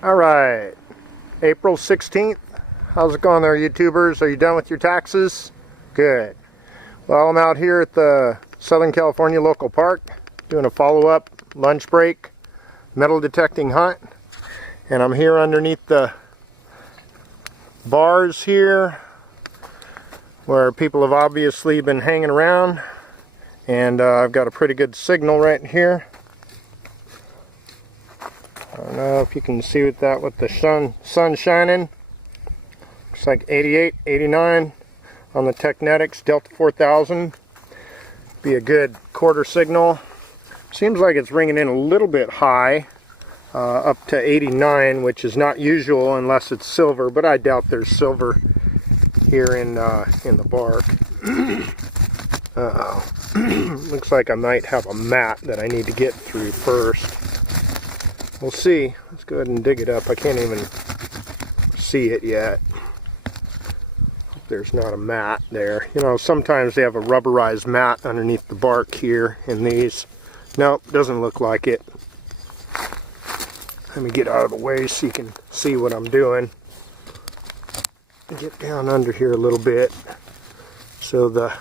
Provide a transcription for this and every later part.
Alright, April 16th. How's it going there, YouTubers? Are you done with your taxes? Good. Well, I'm out here at the Southern California local park doing a follow-up lunch break metal detecting hunt. And I'm here underneath the bars here where people have obviously been hanging around. And I've got a pretty good signal right here. I don't know if you can see with that with the sun shining. Looks like 88, 89 on the Teknetics Delta 4000. Be a good quarter signal. Seems like it's ringing in a little bit high, up to 89, which is not usual unless it's silver, but I doubt there's silver here in the bark. Looks like I might have a mat that I need to get through first. We'll see. Let's go ahead and dig it up. I can't even see it yet. Hope there's not a mat there. You know, sometimes they have a rubberized mat underneath the bark here in these. Nope, doesn't look like it. Let me get out of the way so you can see what I'm doing. Get down under here a little bit so the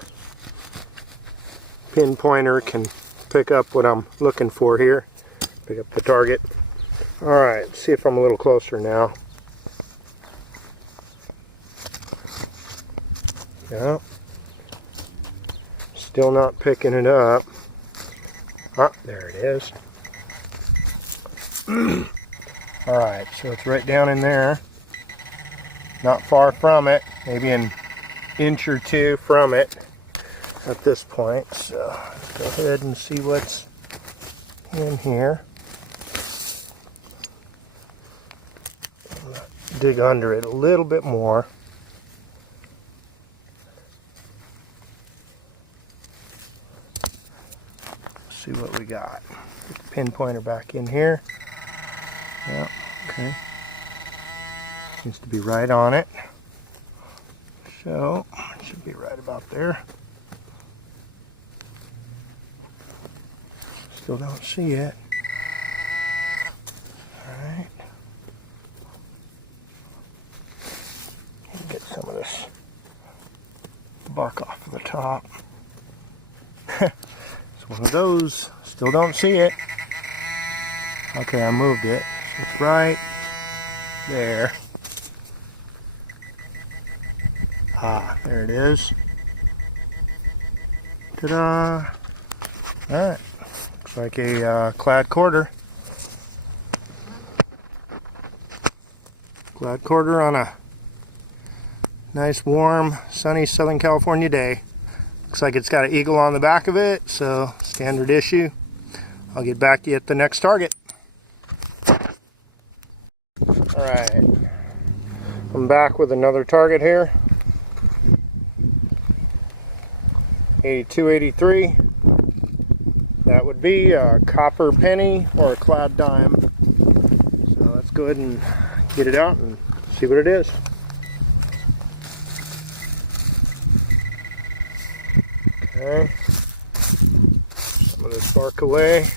pinpointer can pick up what I'm looking for here. Pick up the target. Alright, see if I'm a little closer now. Yeah. Still not picking it up. Ah, there it is. Alright, so it's right down in there. Not far from it. Maybe an inch or two from it at this point. So let's go ahead and see what's in here. Dig under it a little bit more. See what we got. Put the pinpointer back in here. Yeah, okay. Seems to be right on it. So, it should be right about there. Still don't see it. Alright. Get some of this bark off of the top. It's one of those. Still don't see it. Okay, I moved it. So it's right there. Ah, there it is. Ta-da! Alright. Looks like a clad quarter. Clad quarter on a nice, warm, sunny Southern California day. Looks like it's got an eagle on the back of it, so standard issue. I'll get back to you at the next target. Alright. I'm back with another target here. 82, 83. That would be a copper penny or a clad dime. So let's go ahead and get it out and see what it is. Okay. Some of this bark away.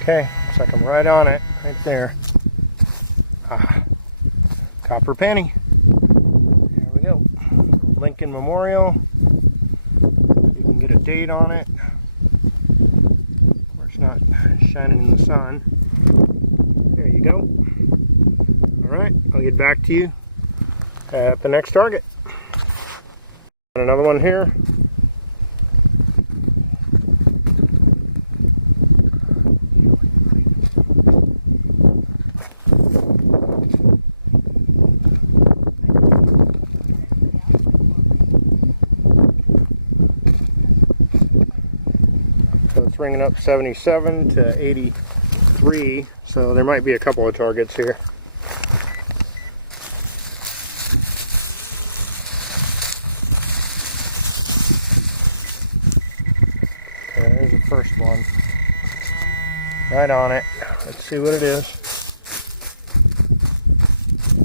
Okay, looks like I'm right on it, right there. Ah, copper penny. There we go. Lincoln Memorial. You can get a date on it. Of course, not shining in the sun. There you go. Alright, I'll get back to you at the next target. Got another one here. So it's ringing up 77 to 83, so there might be a couple of targets here. Okay, there's the first one. Right on it. Let's see what it is.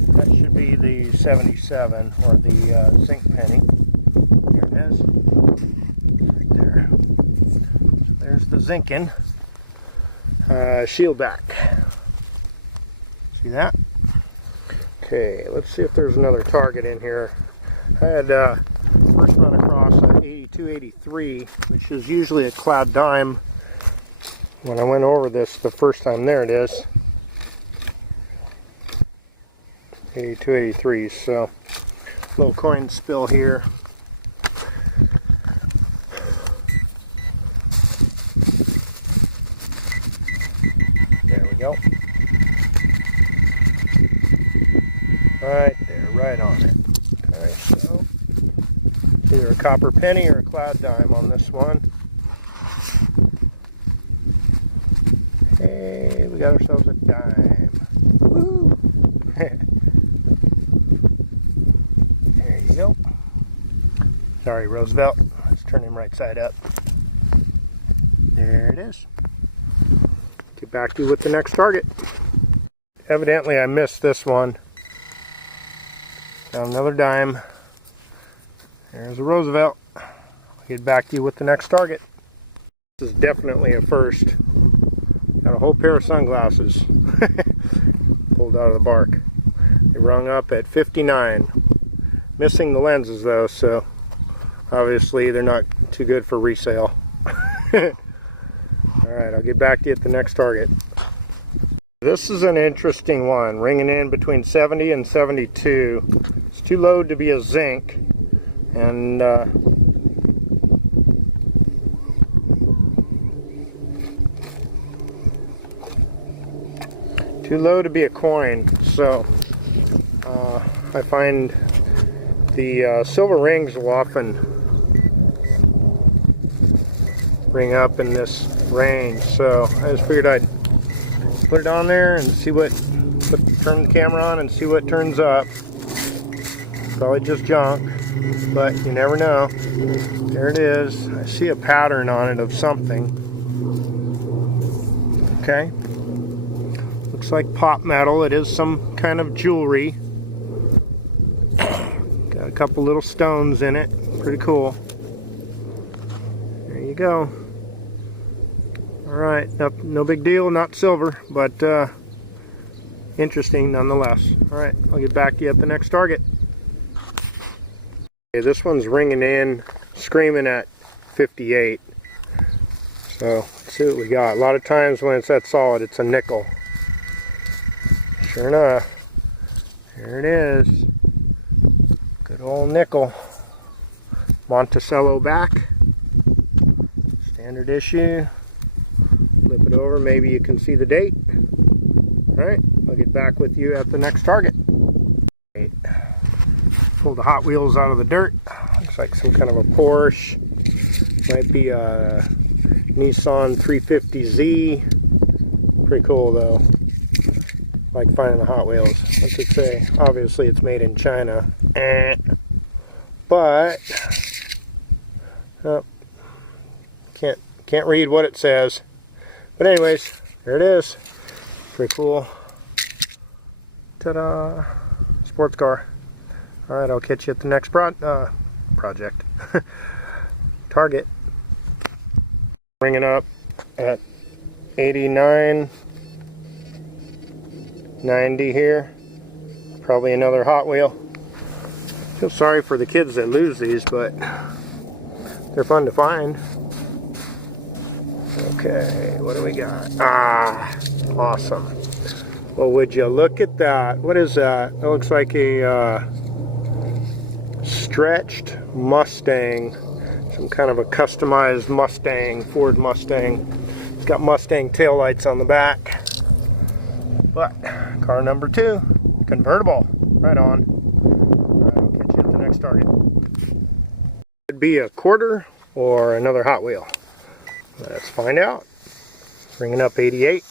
That should be the 77 or the zinc penny. Here it is. Right there. So there's the zinking shield back. See that? Okay, let's see if there's another target in here. I had first run across an 8283, which is usually a cloud dime. When I went over this the first time, there it is. 8283, so little coin spill here. There we go. Right there, right on it. Okay, so either a copper penny or a cloud dime on this one. Hey, we got ourselves a dime. Woo! There you go. Sorry, Roosevelt. Let's turn him right side up. There it is. Get back to you with the next target. Evidently, I missed this one. Got another dime. There's a Roosevelt. I'll get back to you with the next target. This is definitely a first. Got a whole pair of sunglasses pulled out of the bark. They rung up at 59. Missing the lenses though, so obviously they're not too good for resale. Alright, I'll get back to you at the next target. This is an interesting one, ringing in between 70 and 72. It's too low to be a zinc, and too low to be a coin. So I find the silver rings will often ring up in this range. So I just figured I'd put it on there and see turn the camera on and see what turns up. Probably just junk, but you never know. There it is. I see a pattern on it of something. Okay. Looks like pop metal. It is some kind of jewelry. Got a couple little stones in it. Pretty cool. There you go. Alright, no big deal, not silver, but interesting nonetheless. Alright, I'll get back to you at the next target. Okay, this one's ringing in, screaming at 58. So, let's see what we got. A lot of times when it's that solid, it's a nickel. Sure enough, here it is. Good old nickel. Monticello back. Standard issue. Flip it over, maybe you can see the date. Alright, I'll get back with you at the next target. Pull the Hot Wheels out of the dirt. Looks like some kind of a Porsche. Might be a Nissan 350Z. Pretty cool though. Like finding the Hot Wheels. What's it say? Obviously it's made in China. But oh, can't read what it says. But anyways, there it is. Pretty cool. Ta-da! Sports car. Alright, I'll catch you at the next project. Target. Bringing up at 89, 90 here. Probably another Hot Wheel. Feel sorry for the kids that lose these, but they're fun to find. Okay, what do we got? Ah, awesome. Well, would you look at that? What is that? That looks like a stretched Mustang. Some kind of a customized Mustang, Ford Mustang. It's got Mustang taillights on the back. But, car number 2, convertible. Right on. Alright, I'll catch you at the next target. Could be a quarter or another Hot Wheel. Let's find out. Bringing up 88.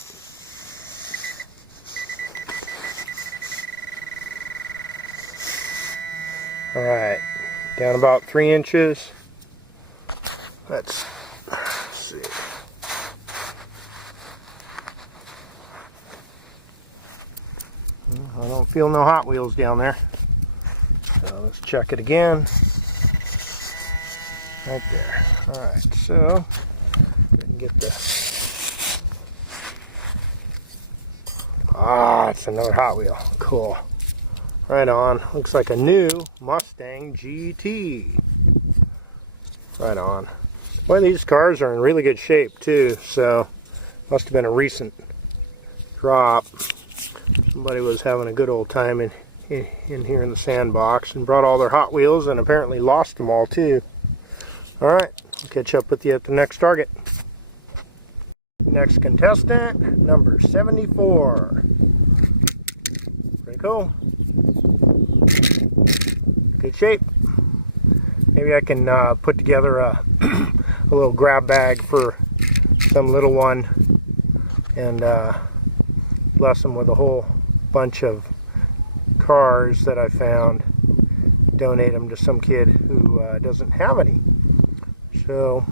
Alright, down about 3 inches. Let's see. I don't feel no Hot Wheels down there. So let's check it again. Right there. Alright, so get the... Ah, it's another Hot Wheel. Cool. Right on. Looks like a new Mustang GT. Right on. Boy, these cars are in really good shape too, so must have been a recent drop. Somebody was having a good old time in here in the sandbox and brought all their Hot Wheels and apparently lost them all too. Alright, I'll catch up with you at the next target. Next contestant, number 74. Pretty cool. Good shape. Maybe I can put together a little grab bag for some little one and bless them with a whole bunch of cars that I found. Donate them to some kid who doesn't have any. So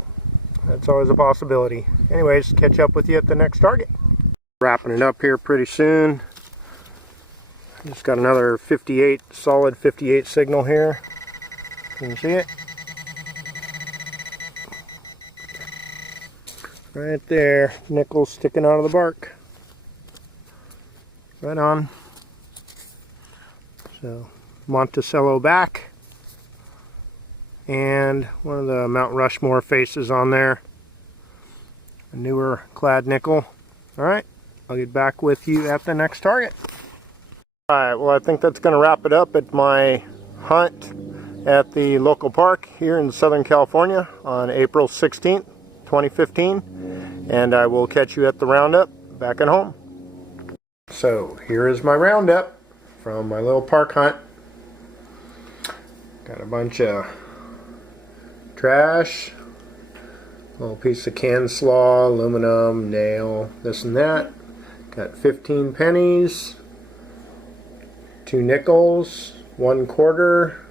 that's always a possibility. Anyways, catch up with you at the next target. Wrapping it up here pretty soon. Just got another 58, solid 58 signal here. Can you see it? Right there, nickel sticking out of the bark. Right on. So, Monticello back. And one of the Mount Rushmore faces on there. A newer clad nickel. Alright, I'll get back with you at the next target. Alright, well I think that's going to wrap it up at my hunt at the local park here in Southern California on April 16th, 2015. And I will catch you at the roundup back at home. So here is my roundup from my little park hunt. Got a bunch of trash, a little piece of can slaw, aluminum, nail, this and that. Got 15 pennies, 2 nickels, 1 quarter,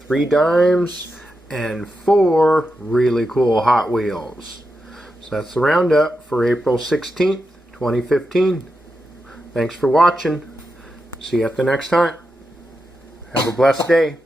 3 dimes, and 4 really cool Hot Wheels. So that's the roundup for April 16th, 2015. Thanks for watching. See you at the next time. Have a blessed day.